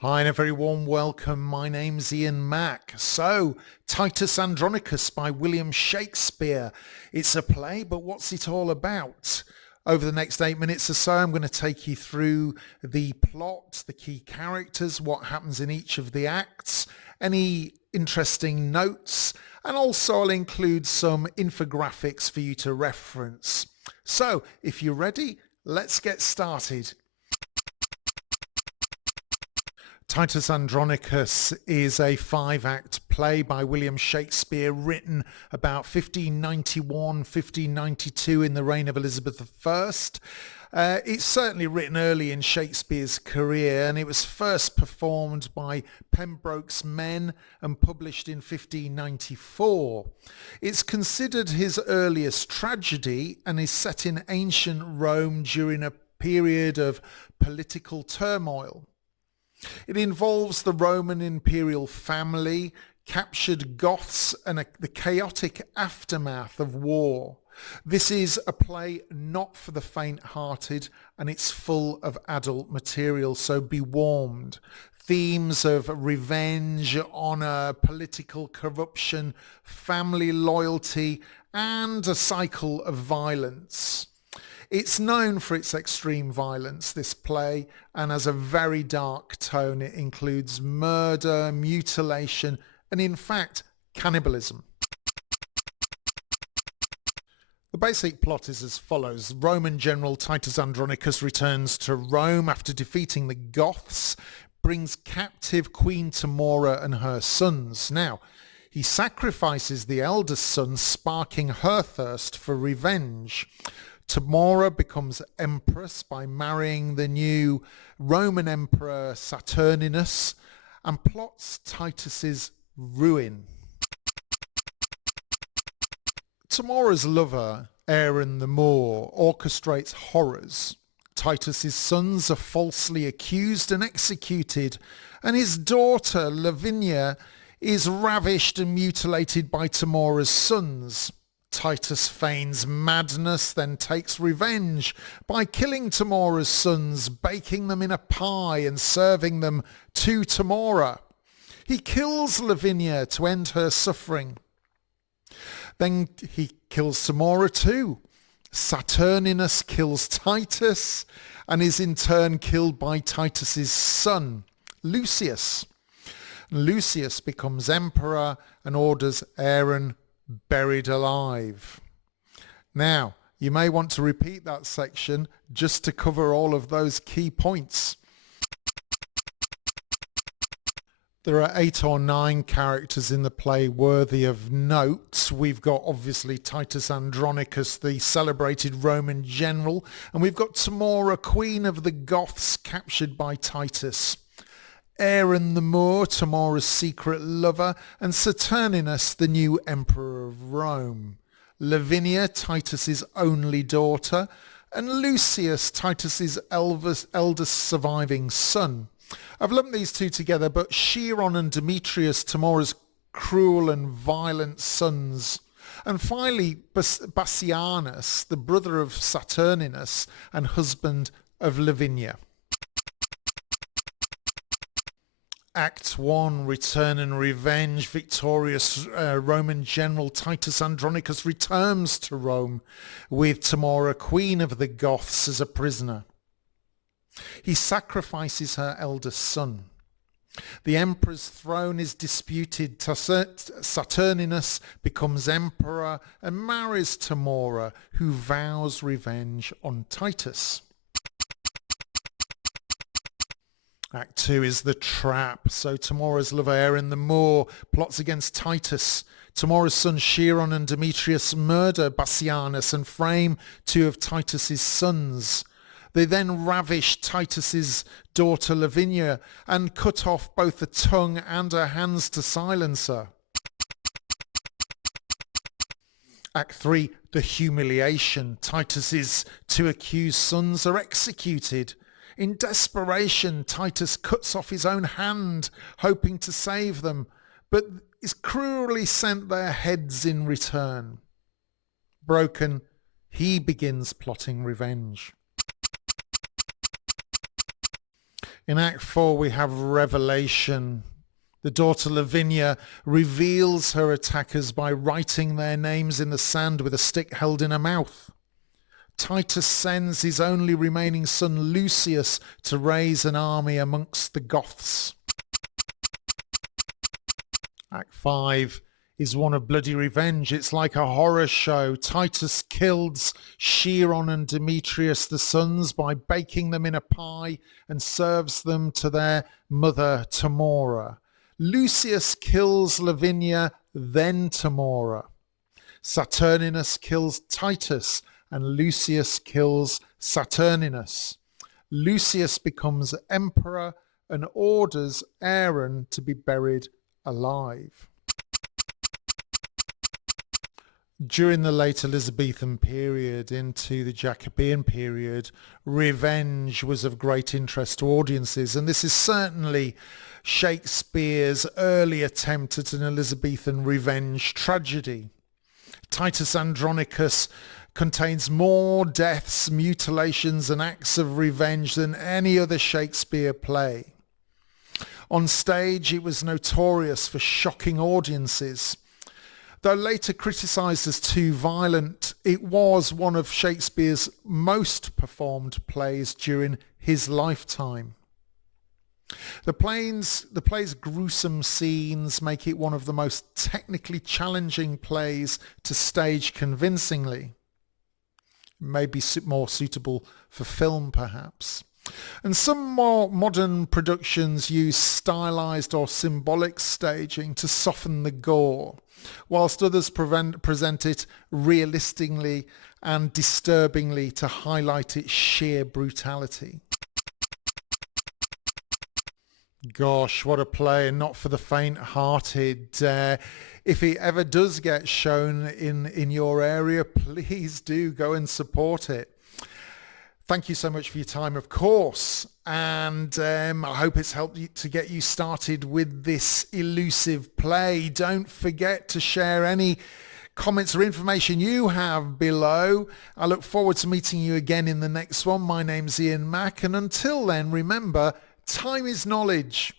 Hi and a very warm welcome. My name's Ian Mack. So, Titus Andronicus by William Shakespeare. It's a play, but what's it all about? Over the next 8 minutes or so, I'm going to take you through the plot, the key characters, what happens in each of the acts, any interesting notes, and also I'll include some infographics for you to reference. So, if you're ready, let's get started. Titus Andronicus is a 5-act play by William Shakespeare written about 1591, 1592 in the reign of Elizabeth I. It's certainly written early in Shakespeare's career, and it was first performed by Pembroke's Men and published in 1594. It's considered his earliest tragedy and is set in ancient Rome during a period of political turmoil. It involves the Roman imperial family, captured Goths, and the chaotic aftermath of war. This is a play not for the faint-hearted, and it's full of adult material, so be warned. Themes of revenge, honour, political corruption, family loyalty, and a cycle of violence. It's known for its extreme violence, this play, and has a very dark tone. It includes murder, mutilation, and in fact, cannibalism. The basic plot is as follows. Roman general Titus Andronicus returns to Rome after defeating the Goths, brings captive Queen Tamora and her sons. Now, he sacrifices the eldest son, sparking her thirst for revenge. Tamora becomes empress by marrying the new Roman emperor Saturninus and plots Titus's ruin. Tamora's lover, Aaron the Moor, orchestrates horrors. Titus's sons are falsely accused and executed, and his daughter Lavinia is ravished and mutilated by Tamora's sons. Titus feigns madness, then takes revenge by killing Tamora's sons, baking them in a pie and serving them to Tamora. He kills Lavinia to end her suffering. Then he kills Tamora too. Saturninus kills Titus and is in turn killed by Titus's son, Lucius. Lucius becomes emperor and orders Aaron buried alive. Now, you may want to repeat that section just to cover all of those key points. There are 8 or 9 characters in the play worthy of note. We've got obviously Titus Andronicus, the celebrated Roman general, and we've got Tamora, queen of the Goths, captured by Titus. Aaron the Moor, Tamora's secret lover, and Saturninus, the new emperor of Rome. Lavinia, Titus's only daughter, and Lucius, Titus's eldest surviving son. I've lumped these two together, but Chiron and Demetrius, Tamora's cruel and violent sons. And finally, Bassianus, the brother of Saturninus and husband of Lavinia. Act 1, Return and Revenge. Victorious Roman general Titus Andronicus returns to Rome with Tamora, queen of the Goths, as a prisoner. He sacrifices her eldest son. The emperor's throne is disputed. Saturninus becomes emperor and marries Tamora, who vows revenge on Titus. Act 2 is the trap. So Tamora's lover Aaron the Moor plots against Titus. Tamora's sons Chiron and Demetrius murder Bassianus and frame 2 of Titus's sons. They then ravish Titus's daughter Lavinia and cut off both the tongue and her hands to silence her. Act 3, the humiliation. Titus's 2 accused sons are executed. In desperation, Titus cuts off his own hand, hoping to save them, but is cruelly sent their heads in return. Broken, he begins plotting revenge. In Act 4 we have revelation. The daughter Lavinia reveals her attackers by writing their names in the sand with a stick held in her mouth. Titus sends his only remaining son Lucius to raise an army amongst the Goths. Act 5 is one of bloody revenge. It's like a horror show. Titus kills Chiron and Demetrius, the sons, by baking them in a pie and serves them to their mother Tamora. Lucius kills Lavinia, then Tamora. Saturninus kills Titus and Lucius kills Saturninus. Lucius becomes emperor and orders Aaron to be buried alive. During the late Elizabethan period into the Jacobean period, revenge was of great interest to audiences, and this is certainly Shakespeare's early attempt at an Elizabethan revenge tragedy. Titus Andronicus contains more deaths, mutilations and acts of revenge than any other Shakespeare play. On stage it was notorious for shocking audiences. Though later criticised as too violent, it was one of Shakespeare's most performed plays during his lifetime. The play's gruesome scenes make it one of the most technically challenging plays to stage convincingly. Maybe more suitable for film, perhaps. And some more modern productions use stylized or symbolic staging to soften the gore, whilst others present it realistically and disturbingly to highlight its sheer brutality. Gosh, what a play, and not for the faint-hearted. If it ever does get shown in your area, please do go and support it. Thank you so much for your time, of course, and I hope it's helped you to get you started with this elusive play. Don't forget to share any comments or information you have below. I look forward to meeting you again in the next one. My name's Ian Mack, and until then, remember, time is knowledge.